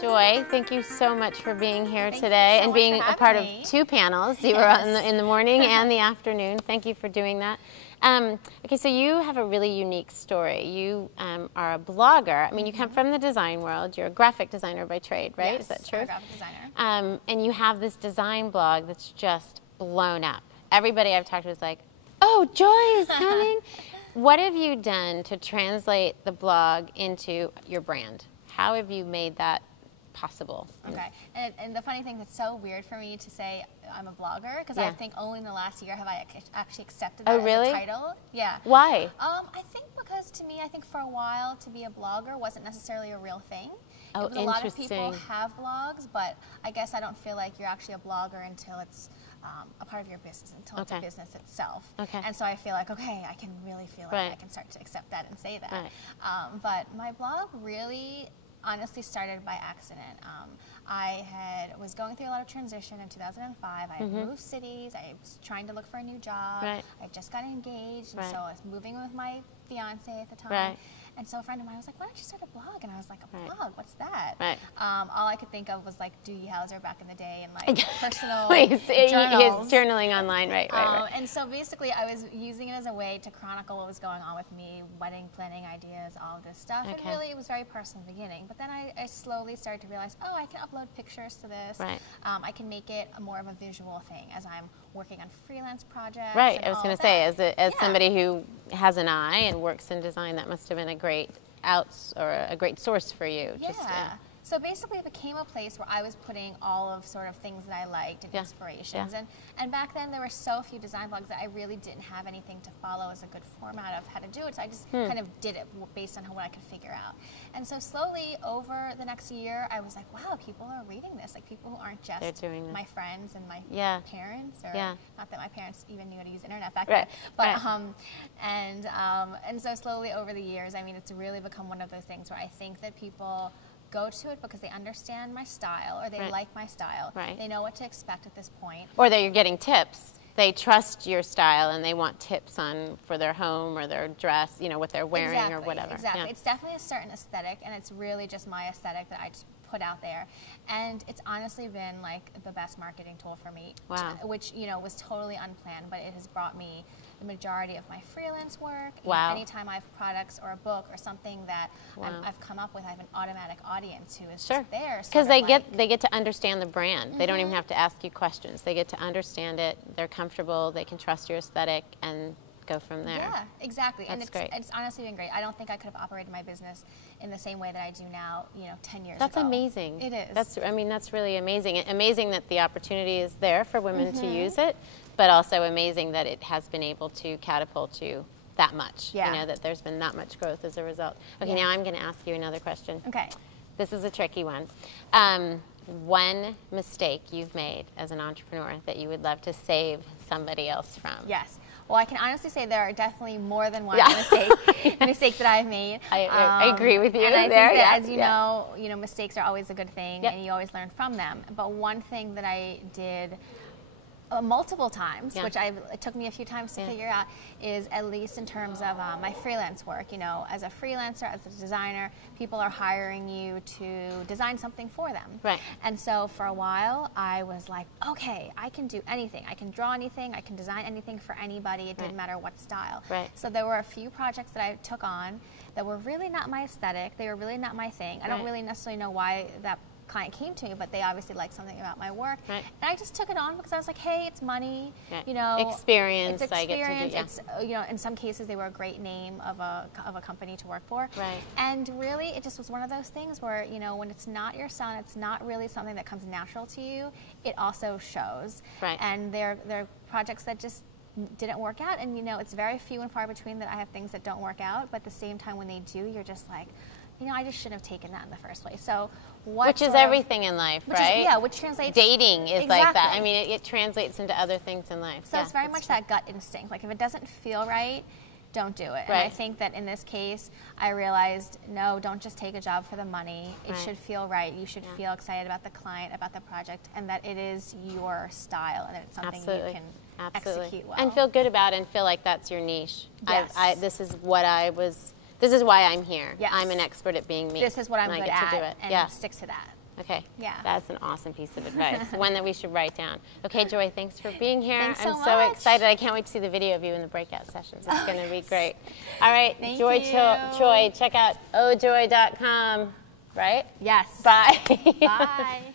Joy, thank you so much for being here today and being a part of 2 panels. You were in the morning and the afternoon. Thank you for doing that. Okay, so you have a really unique story. You are a blogger. I mean, you come from the design world. You're a graphic designer by trade, right? Yes, is that true? I'm a graphic designer. And you have this design blog that's just blown up. Everybody I've talked to is like, oh, Joy is coming. What have you done to translate the blog into your brand? How have you made that possible? Okay, and the funny thing, it's so weird for me to say I'm a blogger, because I think only in the last year have I actually accepted that as a title. Yeah. Why? I think because to me, I think for a while to be a blogger wasn't necessarily a real thing. Oh, a lot of people have blogs, but I guess I don't feel like you're actually a blogger until it's a part of your business, until it's a business itself. And so I feel like, okay, I can really feel like I can start to accept that and say that. But my blog really honestly started by accident. I was going through a lot of transition in 2005. I had moved cities. I was trying to look for a new job. I just got engaged, and so I was moving with my fiance at the time. And so a friend of mine was like, why don't you start a blog? And I was like, a blog? What's that? All I could think of was like Doogie Howser back in the day and like personal journals. His journaling online, right. And so basically I was using it as a way to chronicle what was going on with me, wedding planning ideas, all of this stuff. And really it was very personal in the beginning. But then I slowly started to realize, oh, I can upload pictures to this. I can make it more of a visual thing as I'm working on freelance projects. I was going to say, as somebody who has an eye and works in design, that must have been a great a great source for you. So basically it became a place where I was putting all of sort of things that I liked and inspirations. And back then there were so few design blogs that I really didn't have anything to follow as a good format of how to do it. So I just kind of did it based on what I could figure out. And so slowly over the next year I was like, wow, people are reading this. Like people who aren't just my friends and my parents, or not that my parents even knew how to use the internet back then. But and so slowly over the years, I mean, it's really become one of those things where I think that people go to it because they understand my style, or they like my style. They know what to expect at this point. Or that you're getting tips. They trust your style and they want tips for their home or their dress, you know, what they're wearing or whatever. It's definitely a certain aesthetic, and it's really just my aesthetic that I just put out there. And it's honestly been like the best marketing tool for me, which, you know, was totally unplanned, but it has brought me the majority of my freelance work. You know, anytime I have products or a book or something that I've come up with, I have an automatic audience who is just there. Because they get to understand the brand. They don't even have to ask you questions. They get to understand it. They're comfortable. They can trust your aesthetic and go from there. Yeah, exactly. That's great. It's honestly been great. I don't think I could have operated my business in the same way that I do now, you know, 10 years ago. That's amazing. It is. That's really amazing. Amazing that the opportunity is there for women to use it, but also amazing that it has been able to catapult you that much. You know, that there's been that much growth as a result. Okay, now I'm going to ask you another question. Okay. This is a tricky one. One mistake you've made as an entrepreneur that you would love to save somebody else from? Yes. Well, I can honestly say there are definitely more than one mistake that I've made. I agree with you and I there. Think that, as you know, mistakes are always a good thing, and you always learn from them. But one thing that I did multiple times, which it took me a few times to figure out, is at least in terms of my freelance work. You know, as a freelancer, as a designer, people are hiring you to design something for them. And so for a while, I was like, okay, I can do anything. I can draw anything. I can design anything for anybody. It didn't matter what style. So there were a few projects that I took on that were really not my aesthetic. They were really not my thing. I don't really necessarily know why that client came to me, but they obviously liked something about my work, and I just took it on because I was like, hey, it's money, you know, experience. It's experience. It's you know, in some cases they were a great name of a company to work for, and really it just was one of those things where, you know, when it's not your style, it's not really something that comes natural to you, it also shows, and they're projects that just didn't work out, and you know, it's very few and far between that I have things that don't work out, but at the same time when they do, you're just like, you know, I just shouldn't have taken that in the first place. So which is everything in life, right? Which translates. Dating is like that. I mean, it translates into other things in life. So it's very much that gut instinct. Like if it doesn't feel right, don't do it. And I think that in this case, I realized, no, don't just take a job for the money. It should feel right. You should feel excited about the client, about the project, and that it is your style and that it's something you can execute well. And feel good about it and feel like that's your niche. This is what I was. This is why I'm here. I'm an expert at being me. This is what I'm good at, and stick to that. Okay. Yeah. That's an awesome piece of advice. One that we should write down. Okay, Joy, thanks for being here. Thanks I'm so so much. excited. I can't wait to see the video of you in the breakout sessions. It's going to be great. All right, Thank Joy you. Choi, check out ojoy.com, right? Yes. Bye. Bye.